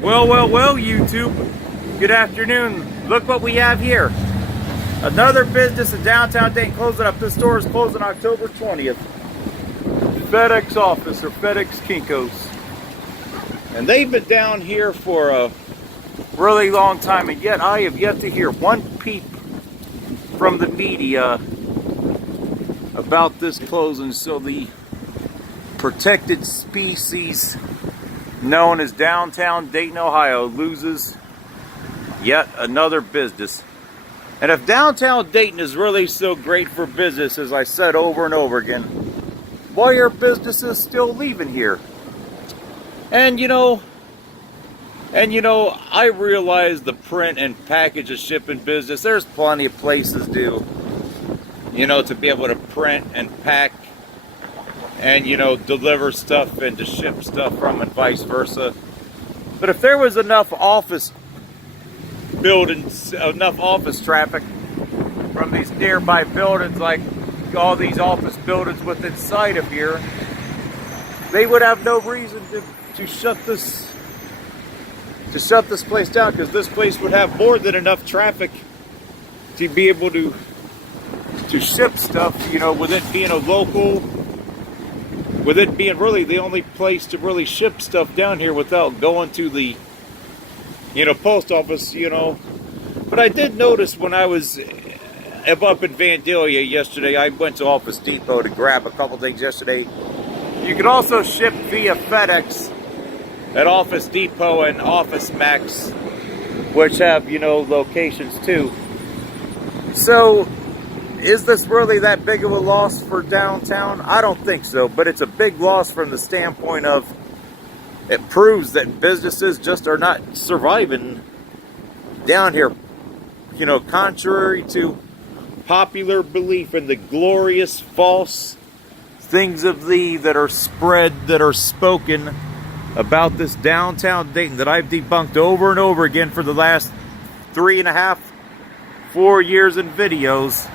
Well, YouTube. Good afternoon. Look what we have here. Another business in downtown Dayton closing up. This store is closing October 20th. FedEx office, or FedEx Kinko's. And they've been down here for a really long time, and yet I have yet to hear one peep from the media about this closing. So the protected species known as Downtown Dayton, Ohio, loses yet another business. And if Downtown Dayton is really so great for business, as I said over and over again, why are businesses still leaving here? And you know, I realize the print and package and shipping business, there's plenty of places to be able to print and pack and deliver stuff and to ship stuff from, and vice versa. But if there was enough office buildings, enough office traffic from these nearby buildings, like all these office buildings within sight of here, they would have no reason to shut this place down, because this place would have more than enough traffic to be able to ship stuff, with it being a local, with it being really the only place to really ship stuff down here without going to the post office. But I did notice when I was up in Vandalia yesterday, I went to Office Depot to grab a couple things yesterday. You can also ship via FedEx at Office Depot and Office Max, which have locations too. So is this really that big of a loss for downtown? I don't think so, but it's a big loss from the standpoint of it proves that businesses just are not surviving down here. Contrary to popular belief in the glorious false things of thee that are spread, that are spoken about this downtown Dayton, that I've debunked over and over again for the last 3.5, 4 years in videos.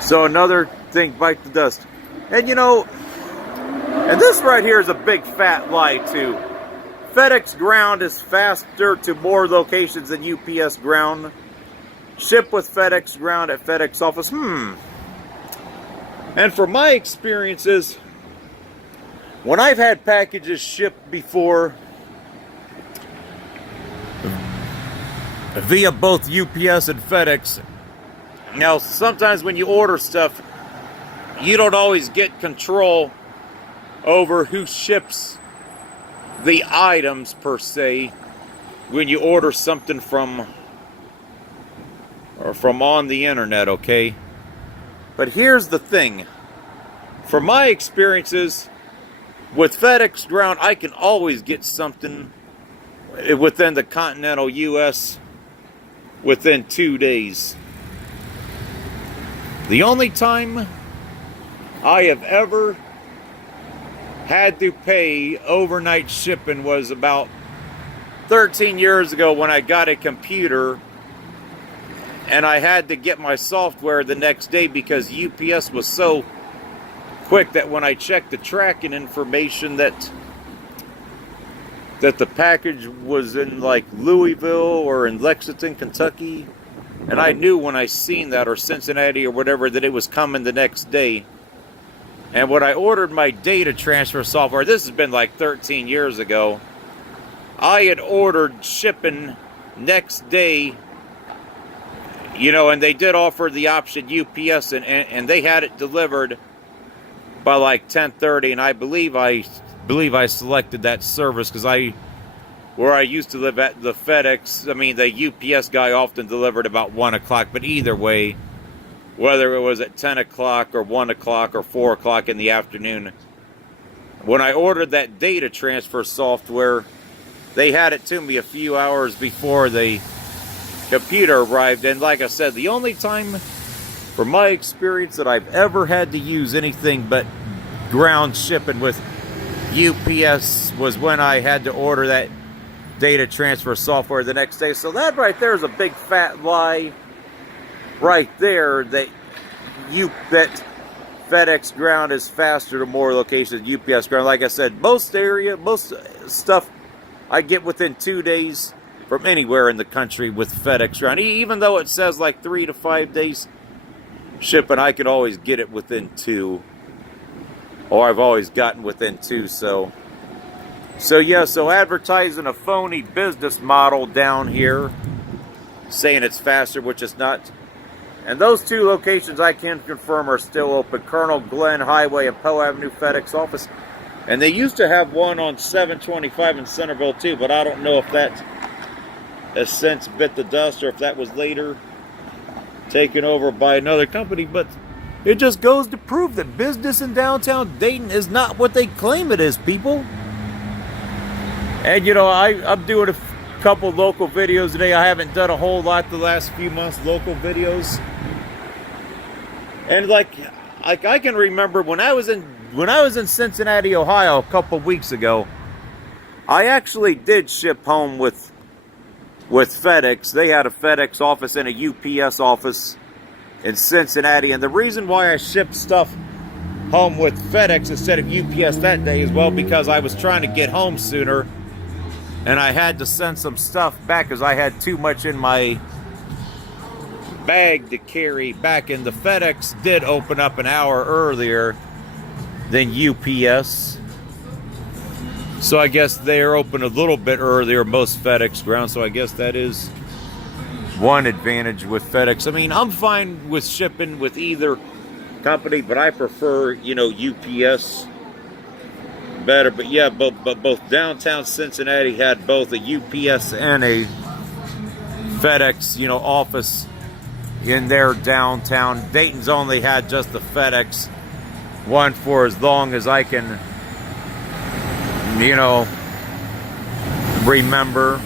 So another thing bites the dust. And and this right here is a big fat lie too. FedEx Ground is faster to more locations than UPS Ground. Ship with FedEx Ground at FedEx office. And from my experiences, when I've had packages shipped before via both UPS and FedEx, now sometimes when you order stuff, you don't always get control over who ships the items per se when you order something from on the internet, okay? But here's the thing. From my experiences with FedEx Ground, I can always get something within the continental US within 2 days. The only time I have ever had to pay overnight shipping was about 13 years ago, when I got a computer and I had to get my software the next day because UPS was so quick that when I checked the tracking information that the package was in like Louisville or in Lexington, Kentucky, and I knew when I seen that, or Cincinnati or whatever, that it was coming the next day. And when I ordered my data transfer software, this has been like 13 years ago, I had ordered shipping next day, and they did offer the option UPS, and they had it delivered by like 10:30, and I believe I selected that service because where I used to live at the FedEx, the UPS guy often delivered about 1 o'clock, but either way, whether it was at 10 o'clock or 1 o'clock or 4 o'clock in the afternoon, when I ordered that data transfer software, they had it to me a few hours before the computer arrived. And like I said, the only time, from my experience, that I've ever had to use anything but ground shipping with UPS was when I had to order that data transfer software the next day. So that right there is a big fat lie right there, that FedEx ground is faster to more locations than UPS ground. Like I said, most stuff I get within 2 days from anywhere in the country with FedEx ground. Even though it says like 3 to 5 days shipping, I can always get it within 2. Or I've always gotten within 2. So yeah, so advertising a phony business model down here, saying it's faster, which is not. And those 2 locations I can confirm are still open. Colonel Glenn Highway and Poe Avenue FedEx office. And they used to have one on 725 in Centerville too, but I don't know if that has since bit the dust or if that was later taken over by another company. But it just goes to prove that business in downtown Dayton is not what they claim it is, people. And you know, I'm doing a couple local videos today. I haven't done a whole lot the last few months, local videos. And like I can remember when I was in Cincinnati, Ohio a couple weeks ago, I actually did ship home with FedEx. They had a FedEx office and a UPS office in Cincinnati, and the reason why I shipped stuff home with FedEx instead of UPS that day as well, because I was trying to get home sooner, and I had to send some stuff back because I had too much in my bag to carry back, and the FedEx did open up an hour earlier than UPS. So I guess they're open a little bit earlier, most FedEx grounds, so I guess that is one advantage with FedEx. I mean, I'm fine with shipping with either company, but I prefer, you know, UPS better. But yeah, but both downtown Cincinnati had both a UPS and a FedEx, you know, office in their downtown. Dayton's only had just the FedEx one for as long as I can, you know, remember.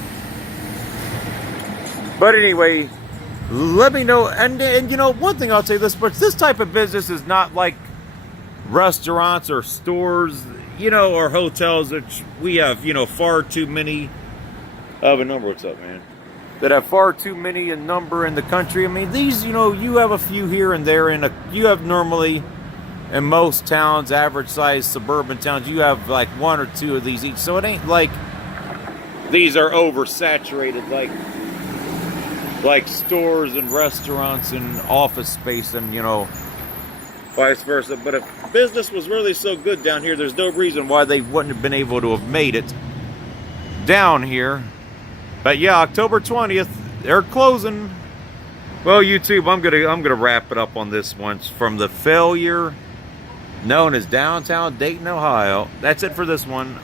But anyway, let me know. And you know, one thing I'll say this, but this type of business is not like restaurants or stores, you know, or hotels, which we have, you know, far too many of a number. What's up, man? That have far too many in number in the country. I mean, these, you know, you have a few here and there. You have normally in most towns, average sized suburban towns, you have like 1 or 2 of these each. So it ain't like these are oversaturated like stores and restaurants and office space and, you know, vice versa. But if business was really so good down here, there's no reason why they wouldn't have been able to have made it down here. But yeah, October 20th, they're closing. Well, YouTube, I'm gonna wrap it up on this one. From the failure known as Downtown Dayton, Ohio. That's it for this one.